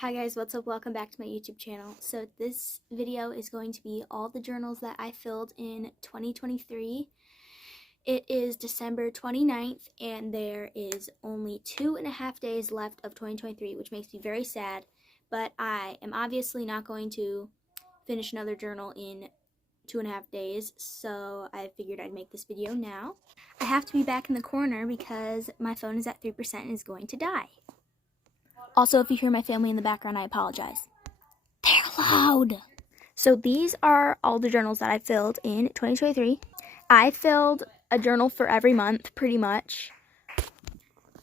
Hi guys, what's up? Welcome back to my YouTube channel. So this video is going to be all the journals that I filled in 2023. It is December 29th and there is only 2.5 days left of 2023, which makes me very sad, but I am obviously not going to finish another journal in 2.5 days, so I figured I'd make this video now. I have to be back in the corner because my phone is at 3% and is going to die. Also, if you hear my family in the background, I apologize. They're loud. So these are all the journals that I filled in 2023. I filled a journal for every month, pretty much.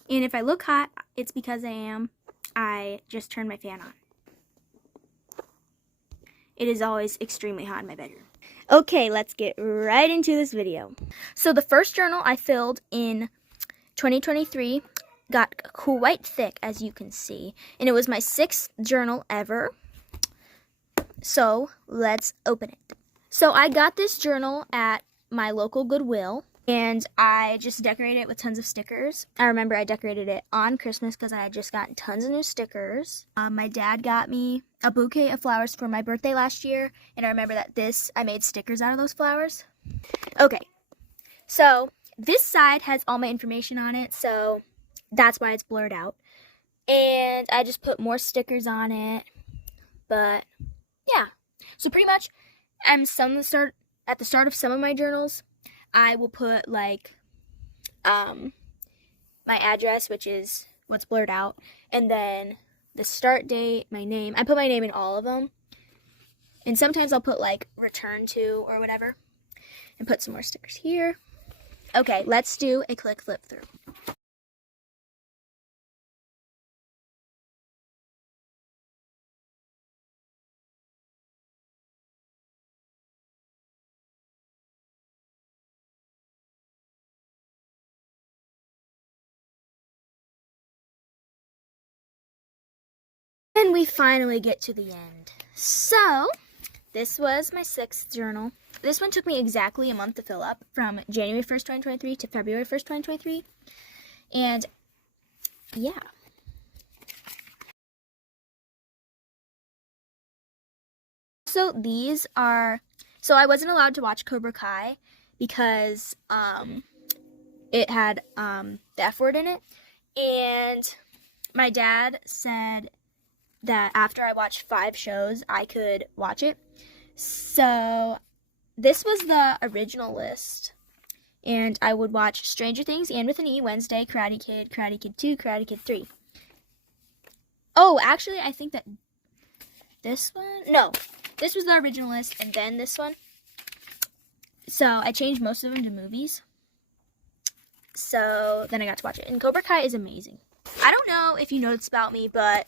And if I look hot, it's because I am. I just turned my fan on. It is always extremely hot in my bedroom. Okay, let's get right into this video. So the first journal I filled in 2023 got quite thick, as you can see, and it was my 6th journal ever. So let's open it. So I got this journal at my local Goodwill, and I just decorated it with tons of stickers. I remember I decorated it on Christmas because I had just gotten tons of new stickers. My dad got me a bouquet of flowers for my birthday last year, and I remember that I made stickers out of those flowers. Okay, so this side has all my information on it, so that's why it's blurred out. And I just put more stickers on it, but yeah. So pretty much, at the start of some of my journals, I will put like my address, which is what's blurred out, and then the start date, my name. I put my name in all of them, and sometimes I'll put like return to or whatever, and put some more stickers here. Okay, let's do a quick flip through. And we finally get to the end. So, this was my 6th journal. This one took me exactly a month to fill up, from January 1st, 2023 to February 1st, 2023. And, yeah. So I wasn't allowed to watch Cobra Kai because it had the F word in it. And my dad said that after I watched 5 shows, I could watch it. So this was the original list. And I would watch Stranger Things, and with an E, Wednesday, Karate Kid 2, Karate Kid 3. Oh, actually, I think that this was the original list, and then this one. So I changed most of them to movies. So then I got to watch it. And Cobra Kai is amazing. I don't know if you know this about me, but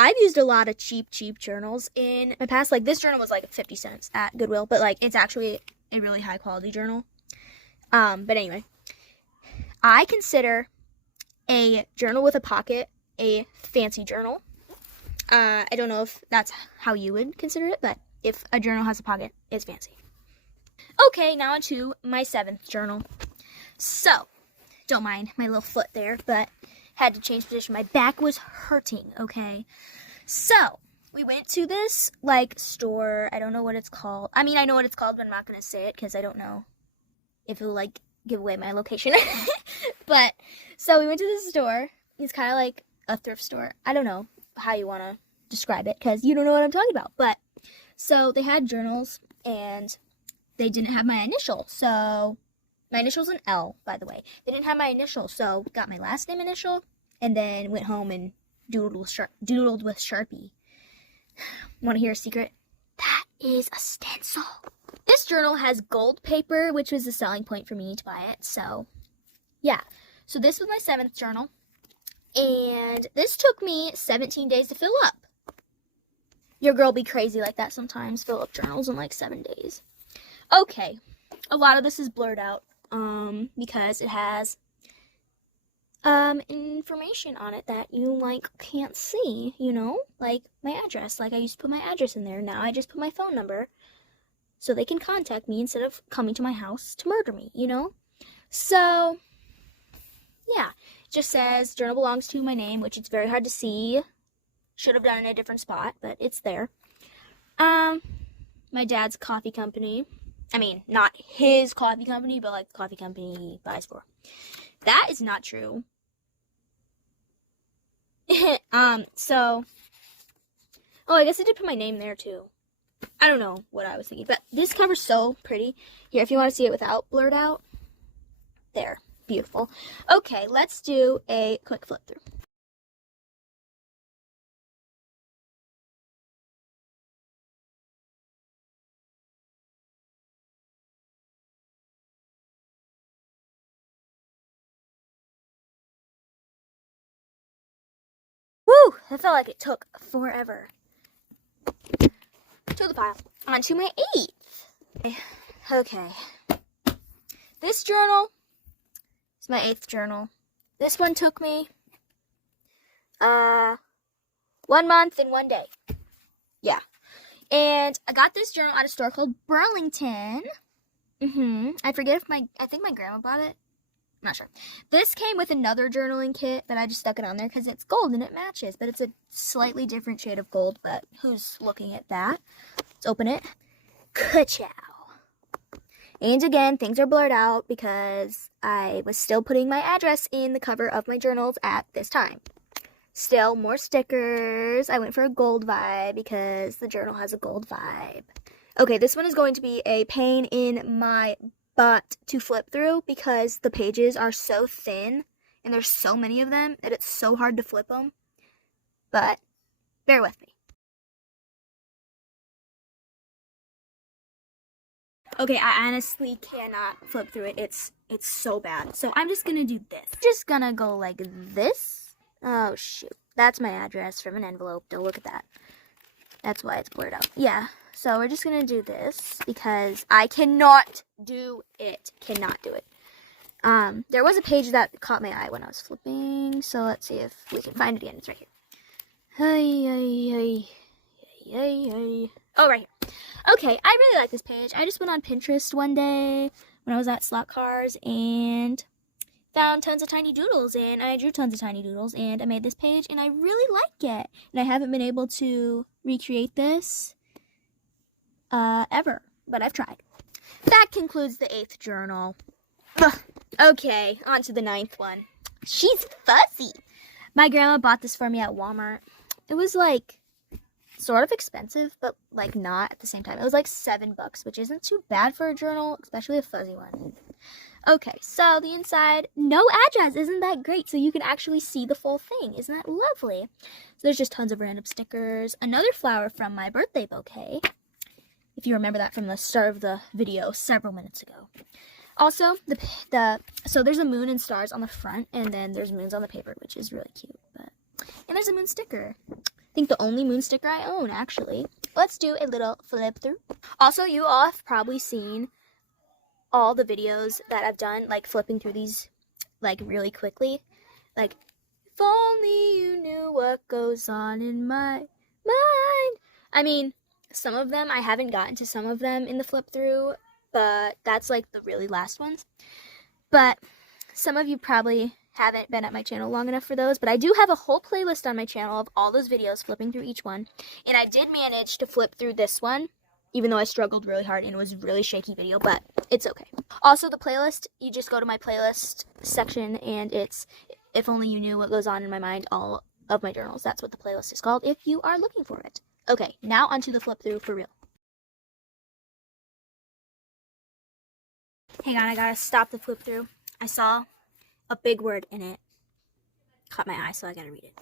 I've used a lot of cheap journals in my past. Like, this journal was like 50 cents at Goodwill, but like it's actually a really high quality journal. But anyway, I consider a journal with a pocket a fancy journal. I don't know if that's how you would consider it, but if a journal has a pocket, it's fancy. Okay, now on to my 7th journal. So, don't mind my little foot there, but had to change position. My back was hurting, okay? So, we went to this, like, store. I don't know what it's called. I mean, I know what it's called, but I'm not going to say it because I don't know if it'll, like, give away my location. But, so we went to this store. It's kind of like a thrift store. I don't know how you want to describe it because you don't know what I'm talking about. But, so they had journals, and they didn't have my initial. So, my initial's an L, by the way. They didn't have my initial, so got my last name initial, and then went home and doodled with Sharpie. Want to hear a secret? That is a stencil. This journal has gold paper, which was the selling point for me to buy it. So, yeah. So this was my 7th journal, and this took me 17 days to fill up. Your girl be crazy like that sometimes. Fill up journals in like 7 days. Okay. A lot of this is blurred out because it has information on it that you like can't see, you know, like my address. Like, I used to put my address in there. Now I just put my phone number so they can contact me instead of coming to my house to murder me, you know. So yeah, it just says journal belongs to my name, which it's very hard to see. Should have done it in a different spot, but it's there. My dad's coffee company. I mean, not his coffee company, but like the coffee company he buys for. That is not true. So, oh, I guess I did put my name there too. I don't know what I was thinking, but this cover's so pretty. Here, if you want to see it without blurred out, there, beautiful. Okay, let's do a quick flip through. Woo! That felt like it took forever. To the pile. On to my 8th. Okay. This journal is my 8th journal. This one took me 1 month and 1 day. Yeah. And I got this journal at a store called Burlington. I forget if I think my grandma bought it. I'm not sure. This came with another journaling kit, but I just stuck it on there because it's gold and it matches. But it's a slightly different shade of gold, but who's looking at that? Let's open it. Ka-chow. And again, things are blurred out because I was still putting my address in the cover of my journals at this time. Still more stickers. I went for a gold vibe because the journal has a gold vibe. Okay, this one is going to be a pain in my butt to flip through because the pages are so thin and there's so many of them that it's so hard to flip them. But bear with me. Okay, I honestly cannot flip through it. It's so bad. So I'm just gonna do this. Just gonna go like this. Oh shoot. That's my address from an envelope. Don't look at that. That's why it's blurred out. Yeah. So we're just gonna do this because I cannot do it. Cannot do it. There was a page that caught my eye when I was flipping. So let's see if we can find it again. It's right here. Oh, right here. Okay, I really like this page. I just went on Pinterest one day when I was at Slot Cars and found tons of tiny doodles, and I drew tons of tiny doodles, and I made this page, and I really like it. And I haven't been able to recreate this ever, but I've tried. That concludes the 8th journal. Okay, on to the 9th one. She's fuzzy. My grandma bought this for me at Walmart. It was like sort of expensive, but like not at the same time. It was like $7, which isn't too bad for a journal, especially a fuzzy one. Okay, so the inside, no address. Isn't that great? So you can actually see the full thing. Isn't that lovely? So there's just tons of random stickers. Another flower from my birthday bouquet, if you remember that from the start of the video several minutes ago. Also, so there's a moon and stars on the front, and then there's moons on the paper, which is really cute. And there's a moon sticker. I think the only moon sticker I own, actually. Let's do a little flip through. Also, you all have probably seen all the videos that I've done, like flipping through these like really quickly. Like, if only you knew what goes on in my mind. I mean, some of them, I haven't gotten to some of them in the flip through, but that's like the really last ones. But some of you probably haven't been at my channel long enough for those, but I do have a whole playlist on my channel of all those videos, flipping through each one. And I did manage to flip through this one, even though I struggled really hard and it was a really shaky video, but it's okay. Also, the playlist, you just go to my playlist section and it's If Only You Knew What Goes On in My Mind, all of my journals. That's what the playlist is called if you are looking for it. Okay, now onto the flip through for real. Hang on, I gotta stop the flip through. I saw a big word in it. Caught my eye, so I gotta read it.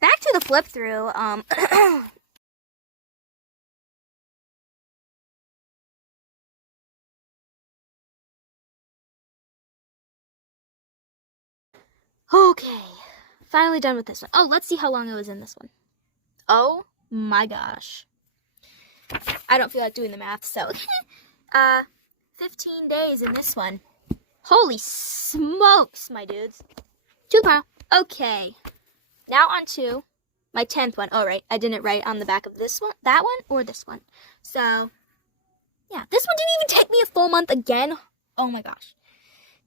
Back to the flip through. Okay, finally done with this one. Oh, let's see how long I was in this one. Oh my gosh. I don't feel like doing the math, so 15 days in this one. Holy smokes, my dudes. Okay. Now on to my 10th one. Oh, right. I didn't write on the back of this one, that one, or this one. So, yeah. This one didn't even take me a full month again. Oh my gosh.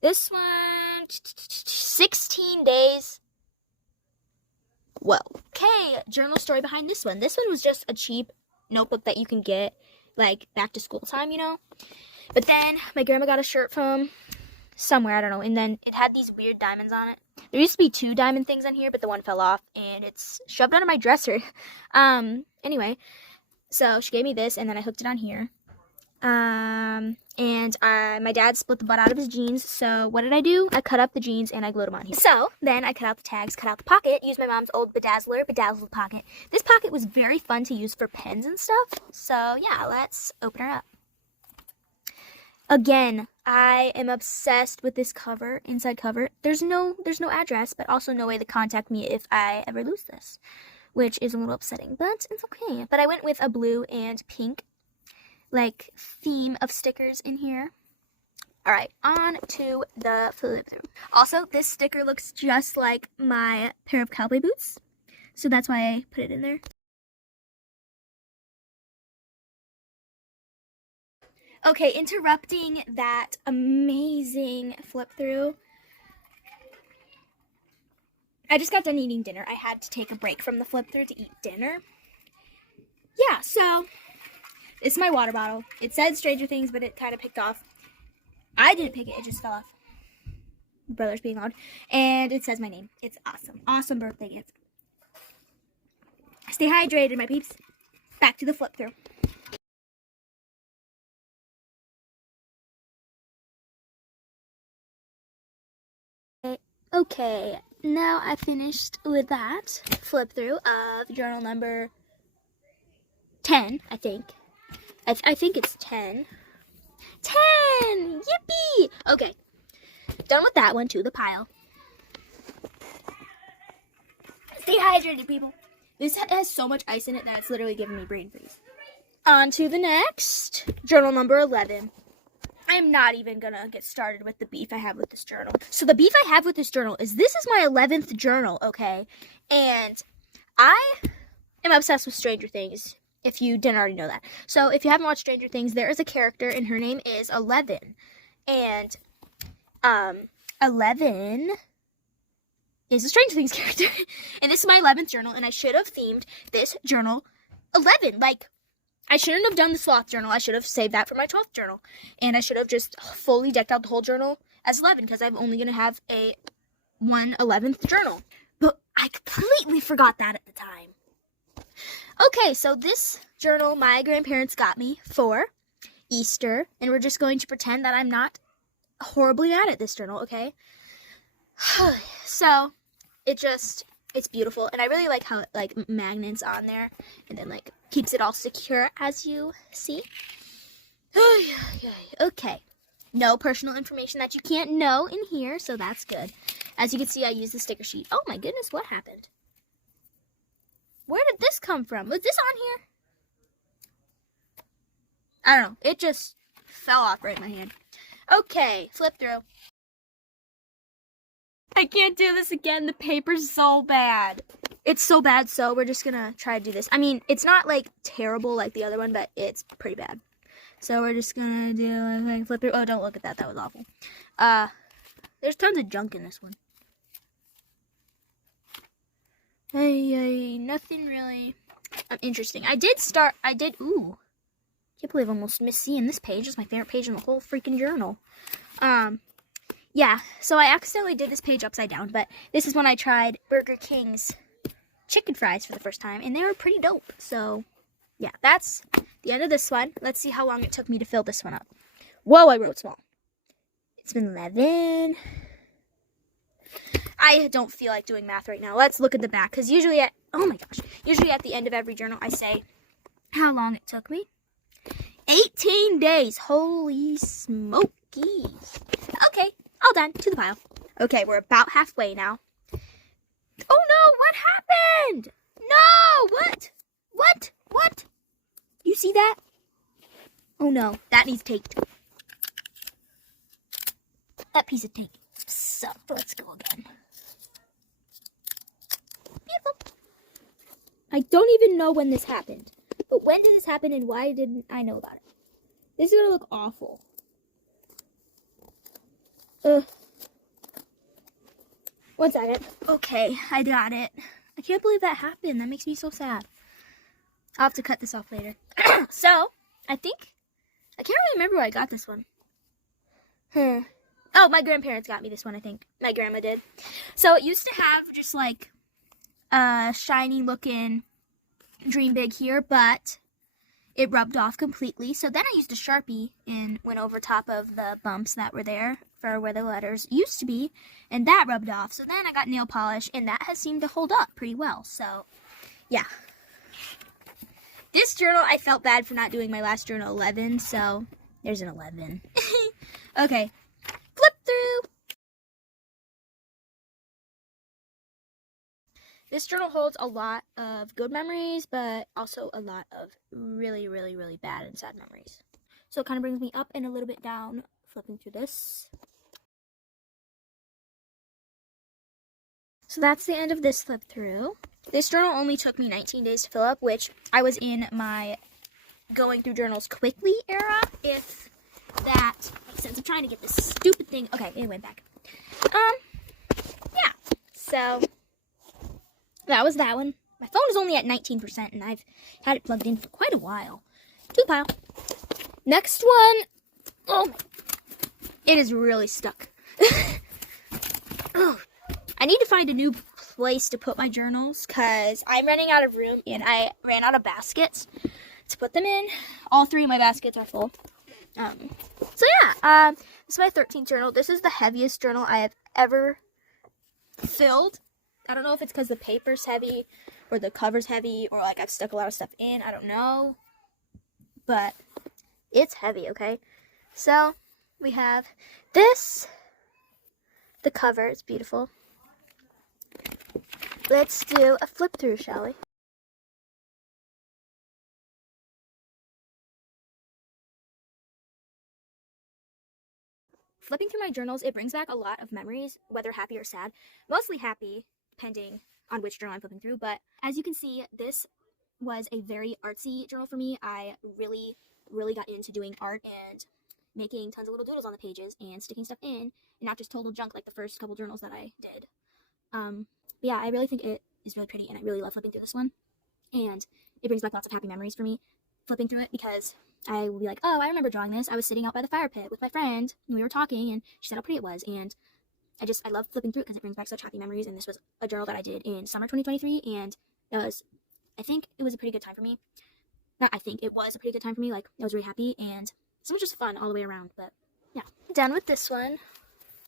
This one, 16 days. Well, okay, journal story behind this one. This one was just a cheap notebook that you can get, like, back to school time, you know? But then my grandma got a shirt from somewhere, I don't know, and then it had these weird diamonds on it. There used to be 2 diamond things on here, but the one fell off, and it's shoved under my dresser. Anyway, so she gave me this, and then I hooked it on here. My dad split the butt out of his jeans, so what did I do? I cut up the jeans and I glued them on here. So then I cut out the tags, cut out the pocket, used my mom's old bedazzled pocket. This pocket was very fun to use for pens and stuff, so yeah, let's open her up. Again, I am obsessed with this cover, inside cover. There's no address, but also no way to contact me if I ever lose this, which is a little upsetting, but it's okay. But I went with a blue and pink like theme of stickers in here. All right, on to the flip through. Also, this sticker looks just like my pair of cowboy boots, so that's why I put it in there. Okay, interrupting that amazing flip through. I just got done eating dinner. I had to take a break from the flip through to eat dinner. Yeah, so this is my water bottle. It said Stranger Things, but it kind of picked off. I didn't pick it. It just fell off. Brother's being loud. And it says my name. It's awesome. Awesome birthday gift. Stay hydrated, my peeps. Back to the flip through. Okay, now I finished with that flip through of journal number 10, I think. I think it's 10. 10! Yippee! Okay, done with that one, to the pile. Stay hydrated, people. This has so much ice in it that it's literally giving me brain freeze. On to the next, journal number 11. I'm not even gonna get started with the beef I have with this journal. So the beef I have with this journal is this is my 11th journal, okay? And I am obsessed with Stranger Things, if you didn't already know that. So if you haven't watched Stranger Things, there is a character and her name is Eleven. And 11 is a Stranger Things character. And this is my 11th journal, and I should have themed this journal 11. Like, I shouldn't have done the sloth journal. I should have saved that for my 12th journal. And I should have just fully decked out the whole journal as 11, because I'm only going to have a 11th journal. But I completely forgot that at the time. Okay, so this journal my grandparents got me for Easter. And we're just going to pretend that I'm not horribly mad at this journal, okay? So, it's beautiful. And I really like how it, like, magnets on there. And then, like, keeps it all secure, as you see. Okay. No personal information that you can't know in here, so that's good. As you can see, I use the sticker sheet. Oh my goodness, what happened? Where did this come from? Was this on here? I don't know. It just fell off right in my hand. Okay, flip through. I can't do this again. The paper's so bad. It's so bad, so we're just gonna try to do this. I mean, it's not, like, terrible like the other one, but it's pretty bad. So we're just gonna do, like, flip through. Oh, don't look at that. That was awful. There's tons of junk in this one. Hey, nothing really interesting. Ooh. Can't believe I almost missed seeing this page. It's my favorite page in the whole freaking journal. Yeah, so I accidentally did this page upside down, but this is when I tried Burger King's chicken fries for the first time, and they were pretty dope. So, yeah, that's the end of this one. Let's see how long it took me to fill this one up. Whoa, I wrote small. It's been 11. I don't feel like doing math right now. Let's look at the back, because usually at the end of every journal, I say how long it took me. 18 days. Holy smokies. Okay, all done. To the pile. Okay, we're about halfway now. Oh no, what happened? No, what? What? You see that? Oh no, that needs tape. That piece of tape sucked. Let's go again. Beautiful. I don't even know when this happened. But when did this happen and why didn't I know about it? This is going to look awful. 1 second. Okay, I got it. I can't believe that happened. That makes me so sad. I'll have to cut this off later. So, I can't really remember where I got this one. Oh, my grandparents got me this one, I think. My grandma did. So, it used to have just like a shiny looking Dream Big here, but it rubbed off completely. So then I used a Sharpie and went over top of the bumps that were there for where the letters used to be, and that rubbed off. So then I got nail polish, and that has seemed to hold up pretty well. So, yeah. This journal, I felt bad for not doing my last journal 11, so there's an 11. Okay, flip through. This journal holds a lot of good memories, but also a lot of really, really, really bad and sad memories. So it kind of brings me up and a little bit down, flipping through this. So that's the end of this flip through. This journal only took me 19 days to fill up, which I was in my going through journals quickly era, if that makes sense. I'm trying to get this stupid thing. Okay, it went back. Yeah, so that was that one. My phone is only at 19%, and I've had it plugged in for quite a while. To the pile. Next one. Oh, it is really stuck. Oh, I need to find a new place to put my journals because I'm running out of room, and I ran out of baskets to put them in. All 3 of my baskets are full. So yeah, this is my 13th journal. This is the heaviest journal I have ever filled. I don't know if it's because the paper's heavy or the cover's heavy or like I've stuck a lot of stuff in. I don't know. But it's heavy, okay? So we have this. The cover is beautiful. Let's do a flip through, shall we? Flipping through my journals, it brings back a lot of memories, whether happy or sad. Mostly happy, depending on which journal I'm flipping through. But as you can see, this was a very artsy journal for me. I really, really got into doing art and making tons of little doodles on the pages and sticking stuff in, and not just total junk like the first couple journals that I did. Yeah, I really think it is really pretty, and I really love flipping through this one. And it brings back lots of happy memories for me, flipping through it, because I will be like, oh, I remember drawing this. I was sitting out by the fire pit with my friend, and we were talking, and she said how pretty it was. And I love flipping through it because it brings back such happy memories. And this was a journal that I did in summer 2023, and I think it was a pretty good time for me. Not I think, it was a pretty good time for me. Like, I was really happy, and so much just fun all the way around. But yeah, done with this one.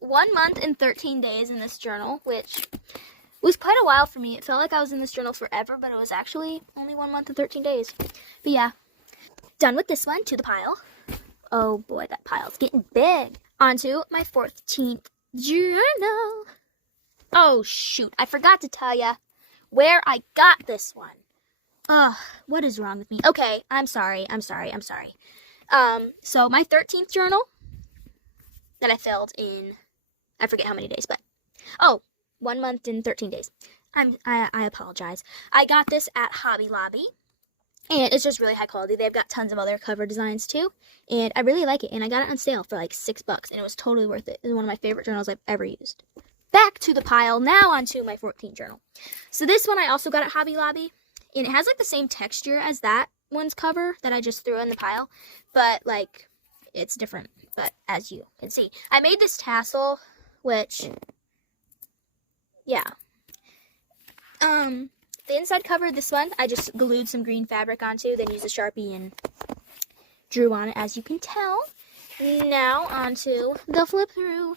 1 month and 13 days in this journal, which was quite a while for me. It felt like I was in this journal forever, but it was actually only 1 month and 13 days. But yeah, done with this one. To the pile. Oh boy, that pile's getting big. On to my 14th journal. Oh shoot, I forgot to tell ya where I got this one. Ugh, what is wrong with me? Okay, I'm sorry. So my 13th journal that I filled in, I forget how many days, but, 1 month and 13 days. I apologize. I got this at Hobby Lobby, and it's just really high quality. They've got tons of other cover designs too, and I really like it. And I got it on sale for like $6, and it was totally worth it. It's one of my favorite journals I've ever used. Back to the pile. Now onto my 14th journal. So this one I also got at Hobby Lobby, and it has like the same texture as that one's cover that I just threw in the pile, but like it's different. But as you can see, I made this tassel, which, yeah. The inside cover of this one, I just glued some green fabric onto, then used a Sharpie and drew on it, as you can tell. Now onto the flip through.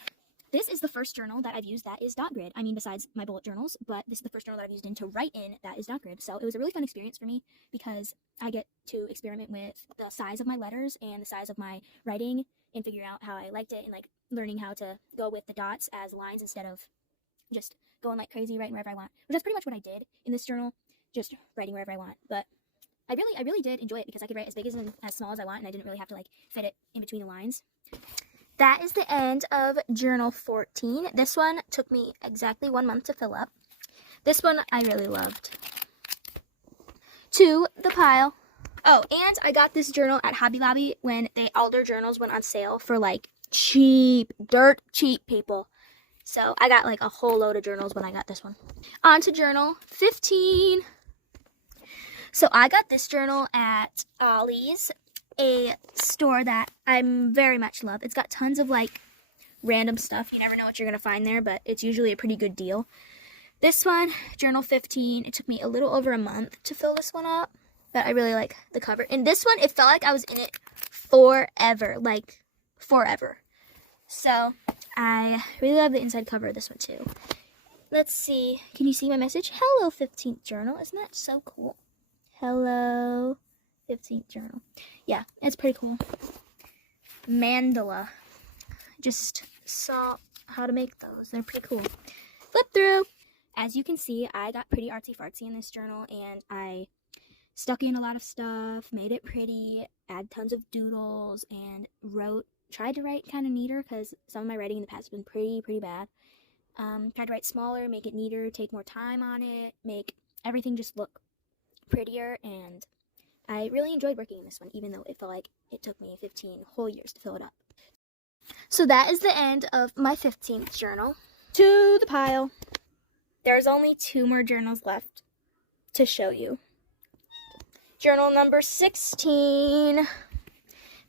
This is the first journal that I've used that is dot grid. I mean, besides my bullet journals, but this is the first journal that I've used to write in that is dot grid. So it was a really fun experience for me because I get to experiment with the size of my letters and the size of my writing and figure out how I liked it, and like learning how to go with the dots as lines instead of just going like crazy writing wherever I want. Which that's pretty much what I did in this journal, just writing wherever I want. But I really did enjoy it because I could write as big as and as small as I want, and I didn't really have to like fit it in between the lines. That is the end of journal 14. This one took me exactly 1 month to fill up. This one I really loved. To the pile. Oh, and I got this journal at Hobby Lobby when all their journals went on sale for like cheap, dirt cheap, people. So I got like a whole load of journals when I got this one. On to journal 15. So I got this journal at Ollie's, a store that I very much love. It's got tons of like random stuff. You never know what you're going to find there, but it's usually a pretty good deal. This one, journal 15, it took me a little over a month to fill this one up, but I really like the cover. And this one, it felt like I was in it forever, like forever. So I really love the inside cover of this one too. Let's see. Can you see my message? Hello, 15th journal. Isn't that so cool? Hello, 15th journal. Yeah, it's pretty cool. Mandala. Just saw how to make those. They're pretty cool. Flip through. As you can see, I got pretty artsy-fartsy in this journal, and I stuck in a lot of stuff, made it pretty, add tons of doodles, and tried to write kind of neater, because some of my writing in the past has been pretty bad. Tried to write smaller, make it neater, take more time on it, make everything just look prettier, and I really enjoyed working in this one, even though it felt like it took me 15 whole years to fill it up. So that is the end of my 15th journal. To the pile. There's only 2 more journals left to show you. Journal number 16.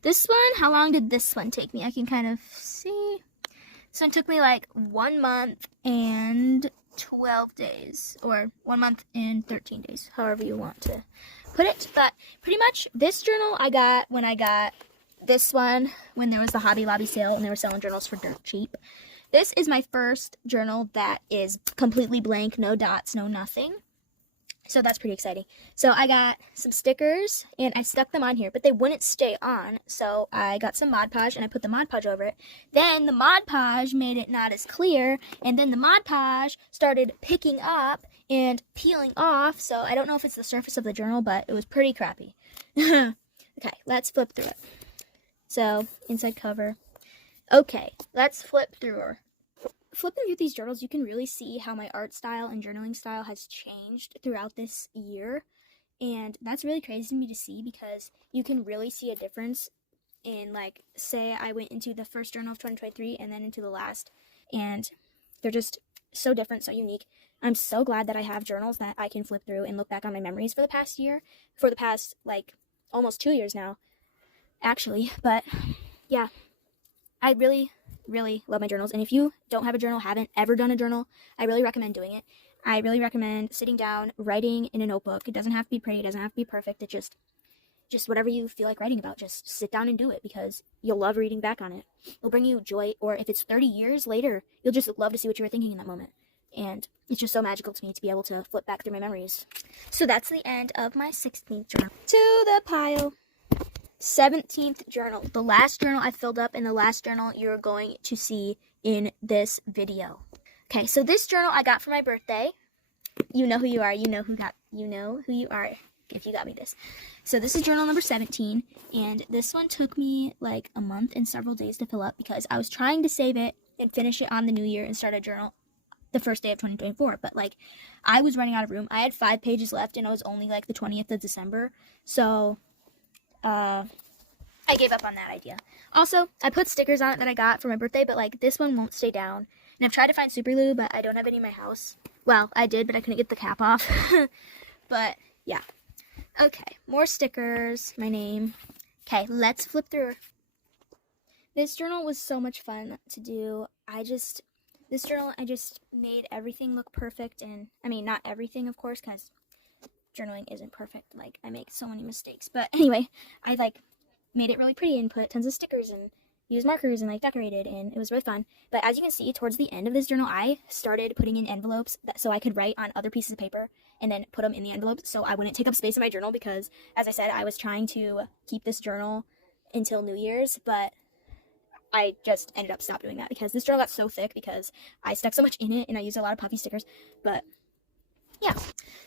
This one, how long did this one take me? I can kind of see. This one took me like 1 month and 12 days, or 1 month and 13 days, however you want to put it. But pretty much this journal I got when I got this one, when there was the Hobby Lobby sale and they were selling journals for dirt cheap. This is my first journal that is completely blank, no dots, no nothing. So that's pretty exciting. So I got some stickers and I stuck them on here, but they wouldn't stay on. So I got some Mod Podge and I put the Mod Podge over it. Then the Mod Podge made it not as clear, and then the Mod Podge started picking up and peeling off. So I don't know if it's the surface of the journal, but it was pretty crappy. Okay, let's flip through it. So inside cover. Okay, let's flip through her. Flipping through these journals, you can really see how my art style and journaling style has changed throughout this year. And that's really crazy to me to see, because you can really see a difference in, like, say I went into the first journal of 2023 and then into the last, and they're just so different, so unique. I'm so glad that I have journals that I can flip through and look back on my memories for the past year, for the past, like, almost 2 years now, actually. But yeah, I really love my journals, and if you don't have a journal, haven't ever done a journal, I really recommend doing it. I really recommend sitting down, writing in a notebook. It doesn't have to be pretty, it doesn't have to be perfect. It just whatever you feel like writing about, just sit down and do it, because you'll love reading back on it. It'll bring you joy, or if it's 30 years later, you'll just love to see what you were thinking in that moment. And it's just so magical to me to be able to flip back through my memories. So that's the end of my 16th journal. To the pile. 17th journal, the last journal I filled up, and the last journal you're going to see in this video. Okay, so this journal I got for my birthday. You know who you are. You know who you are if you got me this. So this is journal number 17, and this one took me like a month and several days to fill up, because I was trying to save it and finish it on the new year and start a journal the first day of 2024, but like I was running out of room. I had 5 pages left, and it was only like the 20th of December, so I gave up on that idea. Also, I put stickers on it that I got for my birthday, but like this one won't stay down. And I've tried to find super glue, but I don't have any in my house. Well, I did, but I couldn't get the cap off. But yeah. Okay, more stickers, my name. Okay, let's flip through. This journal was so much fun to do. This journal, I just made everything look perfect, and I mean, not everything, of course, because journaling isn't perfect. Like, I make so many mistakes. But anyway, I like made it really pretty and put tons of stickers and used markers and like decorated, and it was really fun. But as you can see, towards the end of this journal, I started putting in envelopes so I could write on other pieces of paper and then put them in the envelopes so I wouldn't take up space in my journal, because as I said, I was trying to keep this journal until New Year's, but I just ended up stopping doing that because this journal got so thick because I stuck so much in it and I used a lot of puffy stickers. But yeah,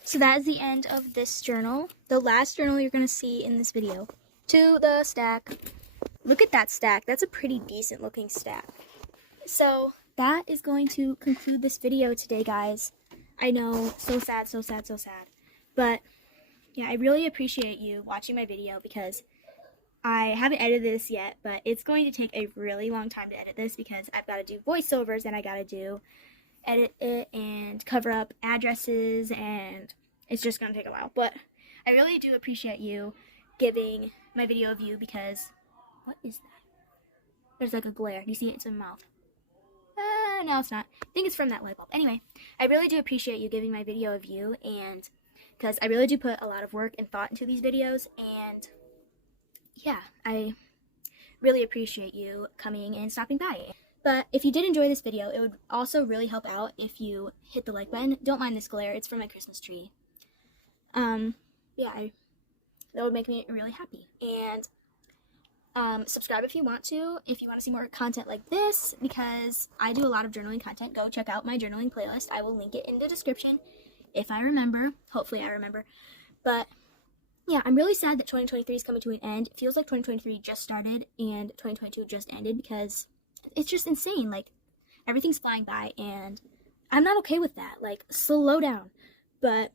so that is the end of this journal. The last journal you're going to see in this video. To the stack. Look at that stack. That's a pretty decent looking stack. So that is going to conclude this video today, guys. I know, so sad, so sad, so sad. But yeah, I really appreciate you watching my video, because I haven't edited this yet, but it's going to take a really long time to edit this because I've got to do voiceovers and I got to edit it and cover up addresses, and it's just going to take a while. But I really do appreciate you giving my video a view because, what is that? There's like a glare. Do you see it? It's in my mouth. No, it's not. I think it's from that light bulb. Anyway, I really do appreciate you giving my video a view, and because I really do put a lot of work and thought into these videos, and yeah, I really appreciate you coming and stopping by. But if you did enjoy this video, it would also really help out if you hit the like button. Don't mind this glare, it's from my Christmas tree. Yeah, that would make me really happy. And subscribe if you want to see more content like this, because I do a lot of journaling content. Go check out my journaling playlist. I will link it in the description if I remember. Hopefully I remember. But yeah, I'm really sad that 2023 is coming to an end. It feels like 2023 just started and 2022 just ended, because it's just insane. Like, everything's flying by and I'm not okay with that. Like, slow down. But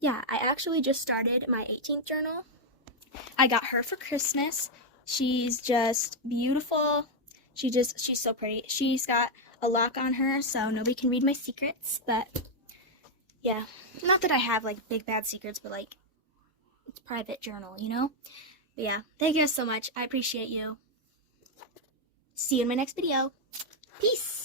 yeah, I actually just started my 18th journal. I got her for Christmas. She's just beautiful. She's so pretty. She's got a lock on her so nobody can read my secrets. But yeah, not that I have like big bad secrets, but like, it's private journal, you know? But yeah, thank you guys so much. I appreciate you. See you in my next video. Peace.